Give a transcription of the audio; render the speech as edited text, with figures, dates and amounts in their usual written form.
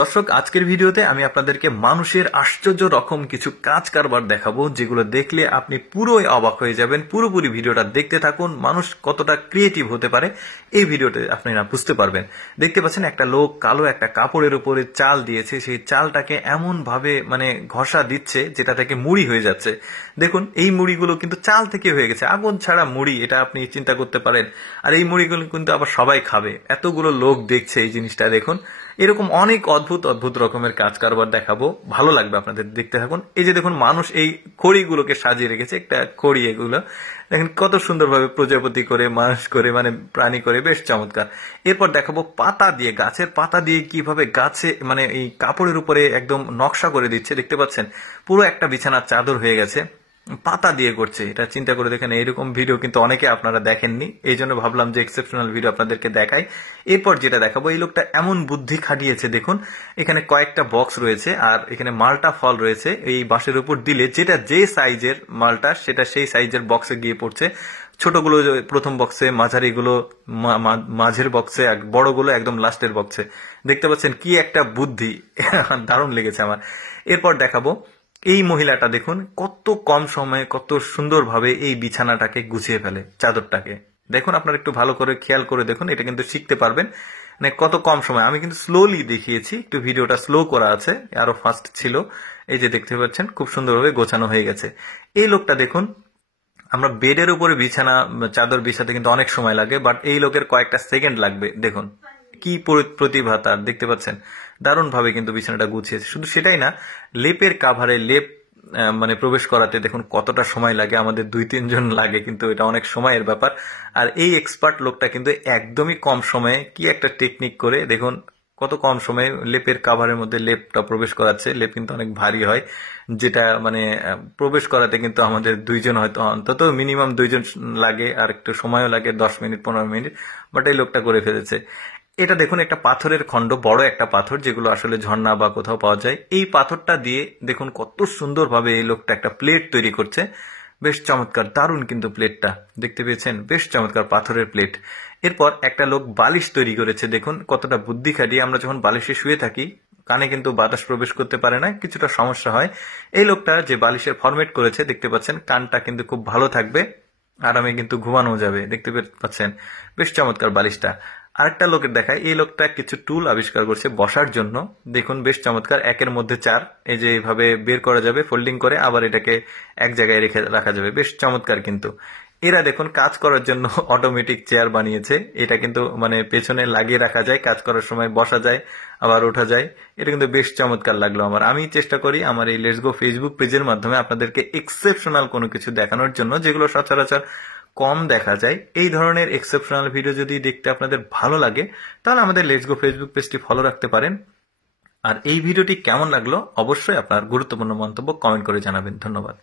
দর্শক, আজকের ভিডিওতে আমি আপনাদেরকে মানুষের আশ্চর্য রকম কিছু কাজ কারবার দেখাবো, যেগুলো দেখলে আপনি পুরোই অবাক হয়ে যাবেন। পুরোপুরি ভিডিওটা দেখতে থাকুন। মানুষ কতটা ক্রিয়েটিভ হতে পারে এই ভিডিওতে আপনারা বুঝতে পারবেন। দেখতে পাচ্ছেন একটা লোক কালো একটা কাপড়ের উপরে চাল দিয়েছে, সেই চালটাকে এমন ভাবে ঘষা দিচ্ছে যেটা থেকে মুড়ি হয়ে যাচ্ছে। দেখুন, এই মুড়িগুলো কিন্তু চাল থেকে হয়ে গেছে, আগুন ছাড়া মুড়ি, এটা আপনি চিন্তা করতে পারেন। আর এই মুড়িগুলো কিন্তু আবার সবাই খাবে, এতগুলো লোক দেখছে এই জিনিসটা। দেখুন, এরকম অনেক অদ্ভুত অদ্ভুত রকমের কাজ কারবার দেখাবো, ভালো লাগবে আপনাদের, দেখতে থাকুন। এই যে দেখুন, মানুষ এই খড়িগুলোকে সাজিয়ে রেখেছে, একটা খড়ি, এগুলো দেখেন কত সুন্দরভাবে প্রজাপতি করে, মানুষ করে, প্রাণী করে, বেশ চমৎকার। এরপর দেখাবো পাতা দিয়ে, গাছের পাতা দিয়ে কিভাবে গাছে এই কাপড়ের উপরে একদম নকশা করে দিচ্ছে। দেখতে পাচ্ছেন পুরো একটা বিছানার চাদর হয়ে গেছে, পাতা দিয়ে করছে। এটা চিন্তা করে দেখেন, এইরকম ভিডিও কিন্তু অনেকে আপনারা দেখেননি, এই জন্য ভাবলাম যে এক্সেপশনাল ভিডিও আপনাদেরকে দেখাই। এরপর যেটা দেখাবো, এই লোকটা এমন বুদ্ধি খাটিয়েছে, দেখুন এখানে কয়েকটা বক্স রয়েছে আর এখানে মালটা ফল রয়েছে। এই বাঁশের উপর দিলে যেটা যে সাইজের মালটা, সেটা সেই সাইজের বক্সে গিয়ে পড়ছে। ছোটগুলো প্রথম বক্সে, মাঝারিগুলো মাঝের বক্সে, বড়গুলো একদম লাস্টের বক্সে। দেখতে পাচ্ছেন কি একটা বুদ্ধি, দারুণ লেগেছে আমার। এরপর দেখাবো এই মহিলাটা, দেখুন কত কম সময়ে কত সুন্দরভাবে এই বিছানাটাকে গুছিয়ে ফেলে, চাদরটাকে। দেখুন, আপনারা একটু ভালো করে খেয়াল করে দেখুন, এটা কিন্তু শিখতে পারবেন কত কম সময়। আমি কিন্তু স্লোলি দেখিয়েছি, একটু ভিডিওটা স্লো করা আছে, আরো ফাস্ট ছিল। এই যে দেখতে পাচ্ছেন খুব সুন্দরভাবে গোছানো হয়ে গেছে। এই লোকটা দেখুন, আমরা বেডের উপরে বিছানা চাদর বিছাতে কিন্তু অনেক সময় লাগে, বাট এই লোকের কয়েকটা সেকেন্ড লাগবে। দেখুন কি প্রতিভা তার, দেখতে পাচ্ছেন দারুণ ভাবে কিন্তু বিছানাটা গুছিয়েছে। শুধু সেটাই না, লেপের কাভারে লেপ প্রবেশ করাতে দেখুন কতটা সময় লাগে, আমাদের 2-3 জন লাগে, কিন্তু এটা অনেক সময়ের ব্যাপার। আর এই এক্সপার্ট লোকটা কিন্তু একদমই কম সময়ে কি একটা টেকনিক করে, দেখুন কত কম সময়ে লেপের কাভারের মধ্যে লেপটা প্রবেশ করাচ্ছে। লেপ কিন্তু অনেক ভারী হয়, যেটা প্রবেশ করাতে কিন্তু আমাদের 2 জন, হয়তো অন্তত মিনিমাম 2 জন লাগে, আর একটু সময়ও লাগে 10 মিনিট 15 মিনিট, বাট এই লোকটা করে ফেলেছে। এটা দেখুন একটা পাথরের খণ্ড, বড় একটা পাথর, যেগুলো আসলে ঝর্ণা বা কোথাও পাওয়া যায়। এই পাথরটা দিয়ে দেখুন কত সুন্দরভাবে এই লোকটা একটা প্লেট তৈরি করছে, বেশ চমৎকার, দারুণ কিন্তু প্লেটটা, দেখতে পেয়েছেন, বেশ চমৎকার পাথরের প্লেট। এরপর একটা লোক বালিশ তৈরি করেছে, দেখুন কতটা বুদ্ধি খাটিয়ে। আমরা যখন বালিশে শুয়ে থাকি, কানে কিন্তু বাতাস প্রবেশ করতে পারে না, কিছুটা সমস্যা হয়। এই লোকটা যে বালিশের ফরম্যাট করেছে, দেখতে পাচ্ছেন কানটা কিন্তু খুব ভালো থাকবে, আরামে কিন্তু ঘুমানো যাবে, দেখতে পাচ্ছেন বেশ চমৎকার বালিশটা। আরেকটা লোকের দেখায়, এই লোকটা কিছু টুল আবিষ্কার করছে বসার জন্য, দেখুন বেশ চমৎকার, 1-এর মধ্যে 4, এই যে এইভাবে বের করা যাবে ফোল্ডিং করে, আবার এটাকে এক জায়গায় রেখে রাখা যাবে, বেশ চমৎকার। কিন্তু এরা দেখুন কাজ করার জন্য অটোমেটিক চেয়ার বানিয়েছে, এটা কিন্তু পেছনে লাগিয়ে রাখা যায়, কাজ করার সময় বসা যায় আবার ওঠা যায়। এটা কিন্তু বেশ চমৎকার লাগলো আমার। আমি চেষ্টা করি আমার এই লেটস গো ফেসবুক পেজের মাধ্যমে আপনাদেরকে এক্সেপশনাল কোনো কিছু দেখানোর জন্য, যেগুলো সচরাচর কম দেখা যায়। এই ধরনের এক্সেপশনাল ভিডিও যদি দেখতে আপনাদের ভালো লাগে, তাহলে আমাদের লেটস গো ফেসবুক পেজটি ফলো রাখতে পারেন। আর এই ভিডিওটি কেমন লাগলো অবশ্যই আপনার গুরুত্বপূর্ণ মন্তব্য কমেন্ট করে জানাবেন। ধন্যবাদ।